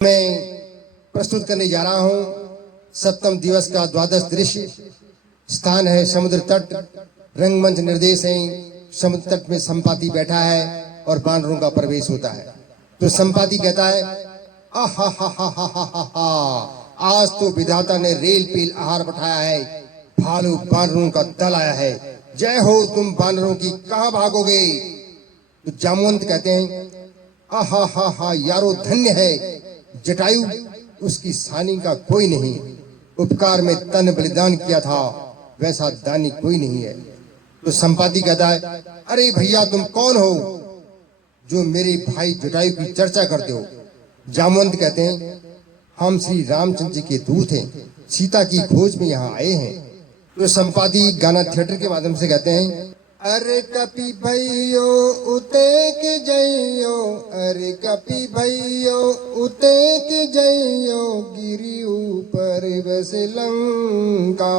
मैं प्रस्तुत करने जा रहा हूं सप्तम दिवस का द्वादश दृश्य। स्थान है समुद्र तट। रंगमंच निर्देश है। समुद्र तट में संपाति बैठा है और बानरों का प्रवेश होता है। तो संपाति कहता है, आहा हा हा हा हा हा हा, आज तो विधाता ने रेल पेल आहार बैठाया है। भालू बानरों का दल आया है। जय हो तुम बानरों की, कहां भागोगे। तो जामवंत कहते हैं, आहा हा हा, यारो धन्य है जटायु, उसकी सानी का कोई नहीं। उपकार में तन बलिदान किया था, वैसा दानी कोई नहीं है। तो संपाति कहता है, अरे भैया तुम कौन हो जो मेरे भाई जटायु की चर्चा करते हो। जामवंत कहते हैं, हम श्री रामचंद्र जी के दूत हैं, सीता की खोज में यहाँ आए हैं। तो संपाति गाना थिएटर के माध्यम से कहते हैं, अरे कपि भैयो उते के जइयो, अरे कपि भैयो उते के जइयो, गिरी ऊपर बस लंका।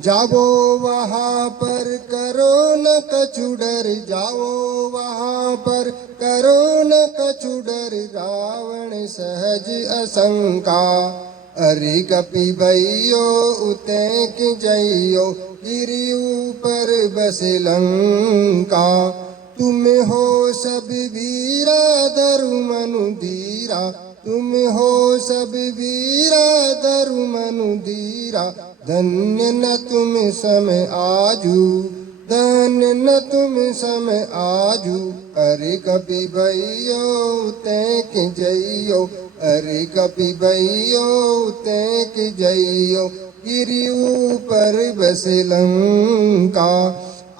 जाओ वहाँ पर करो न कछु डर, जाओ वहाँ पर करो न कछु डर, रावण सहज असंका। अरे कपि भैयो उते के जइयो, गिरी ऊपर बस लंका। तुम हो सब वीरा धरु मनु धीरा, तुम हो सब वीरा धरु मनु धीरा। धन्य न तुम सम आजू, धन्य न तुम सम आजू। अरे कपि भैयो उते के जइयो, अरे कपि भैयो उते के जइयो, गिरी ऊपर बस लंका।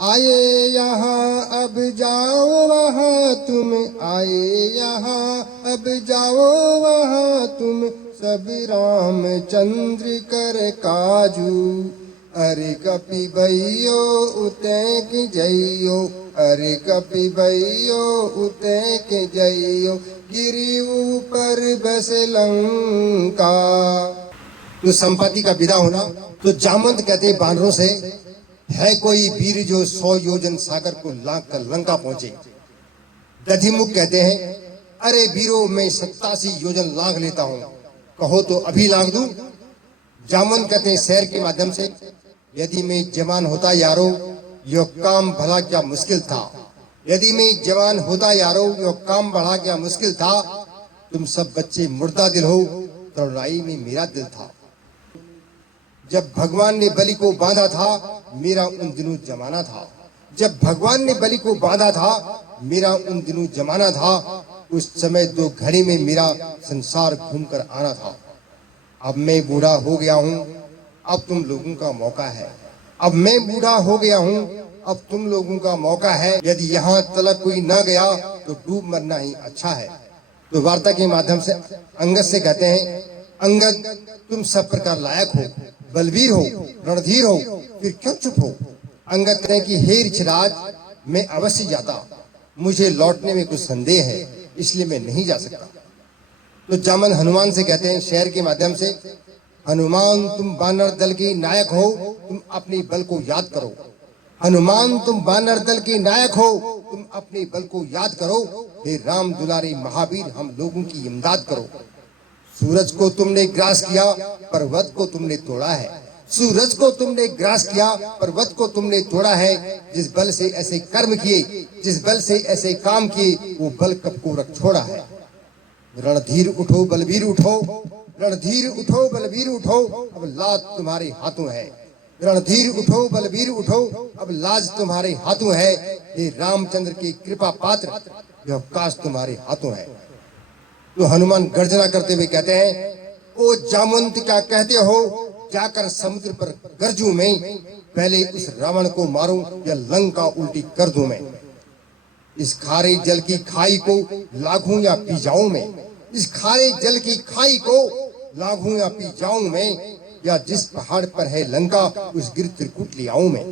आए यहाँ अब जाओ वहाँ तुम, आए यहाँ अब जाओ वहाँ तुम, सब रामचंद्र कर काजू। अरे कपि भैयो उते के जइयो, अरे कपि भैयो उते के जइयो, गिरी ऊपर बस लंका। तो संपाति का विदा होना। तो जामवंत कहते हैं बानरों से, है कोई वीर जो 100 योजन सागर को लांघ कर लंका पहुंचे। दधिमुख कहते हैं, अरे वीरों मैं 87 योजन लांघ लेता हूं, कहो तो अभी लांघ दूं। जामवंत कहते हैं शेर के माध्यम से, यदि मैं जवान होता यारो, यो काम भला क्या मुश्किल था। यदि मैं जवान होता यारो, यो काम बढ़ा क्या मुश्किल था। तुम सब बच्चे मुर्दा दिल हो, तो लड़ाई में मेरा दिल था। जब भगवान ने बलि को बांधा था, मेरा उन दिनों जमाना था। जब भगवान ने बलि को बांधा था, मेरा उन दिनों जमाना था। उस समय 2 घड़ी में मेरा संसार घूमकर आना था। अब मैं बूढ़ा हो गया हूँ, अब तुम लोगों का मौका है। अब मैं बूढ़ा हो गया हूँ, अब तुम लोगों का मौका है। यदि यहाँ तलक कोई न गया तो डूब मरना ही अच्छा है। तो वार्ता के माध्यम से अंगद से कहते हैं, अंगद तुम सब प्रकार लायक हो, बलवीर हो, रणधीर हो, फिर क्यों चुप हो। अंगद कहते हैं कि हे ऋषिराज, मैं अवश्य जाता, मुझे लौटने में कुछ संदेह है, इसलिए मैं नहीं जा सकता। तो जामवंत हनुमान से कहते हैं शेर के माध्यम से, हनुमान तुम बानर दल के नायक हो, तुम अपने बल को याद करो। हनुमान तुम बानर दल के नायक हो, तुम अपने बल को याद करो। हे राम दुलारे महावीर, हम लोगों की इमदाद करो। सूरज को तुमने ग्रास किया, पर्वत को तुमने तोड़ा है। सूरज को तुमने ग्रास किया, पर्वत को तुमने तोड़ा है। जिस बल से ऐसे कर्म किए, जिस बल से ऐसे काम किए, वो बल कब को रख छोड़ा है। रणधीर उठो बलवीर उठो, रणधीर उठो बलवीर उठो, अब लाज तुम्हारे हाथों है। रणधीर उठो बलवीर उठो, अब लाज तुम्हारे हाथों है। ये रामचंद्र की कृपा पात्र, यह अवकाश तुम्हारे हाथों है। तो हनुमान गर्जना करते हुए कहते हैं, ओ जामवंत क्या कहते हो, जाकर समुद्र पर गरजूं मैं, पहले उस रावण को मारूं या लंका उल्टी कर दूं मैं। इस खारे जल की खाई को लाघूं या पी जाऊं मैं, इस खारे जल की खाई को लाघूं या पी जाऊं मैं, या जिस पहाड़ पर है लंका उस गिर त्रिकुट ले आऊं मैं।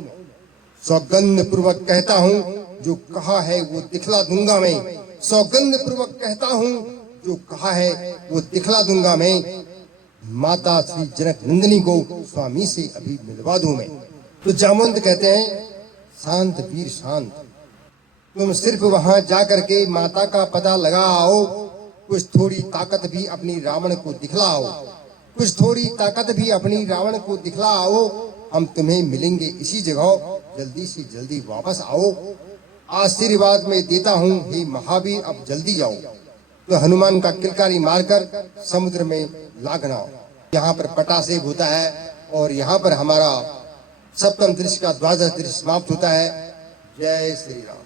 सौगंध पूर्वक कहता हूँ, जो कहा है वो दिखला दूंगा मैं। सौगंध पूर्वक कहता हूँ, जो कहा है वो दिखला दूंगा मैं। माता श्री जनक नंदिनी को स्वामी से अभी मिलवा दूं मैं। तो जामवंत कहते हैं, शांत वीर शांत, तुम सिर्फ वहां जाकर के माता का पता लगा आओ, कुछ थोड़ी ताकत भी अपनी रावण को दिखलाओ, कुछ थोड़ी ताकत भी अपनी रावण को दिखलाओ। हम तुम्हें मिलेंगे इसी जगह, जल्दी से जल्दी वापस आओ। आशीर्वाद में देता हूँ हे महावीर, अब जल्दी जाओ। तो हनुमान का किलकारी मारकर समुद्र में लागना। यहाँ पर पटासेब होता है और यहाँ पर हमारा सप्तम दृश्य का द्वादश दृश्य समाप्त होता है। जय श्री राम।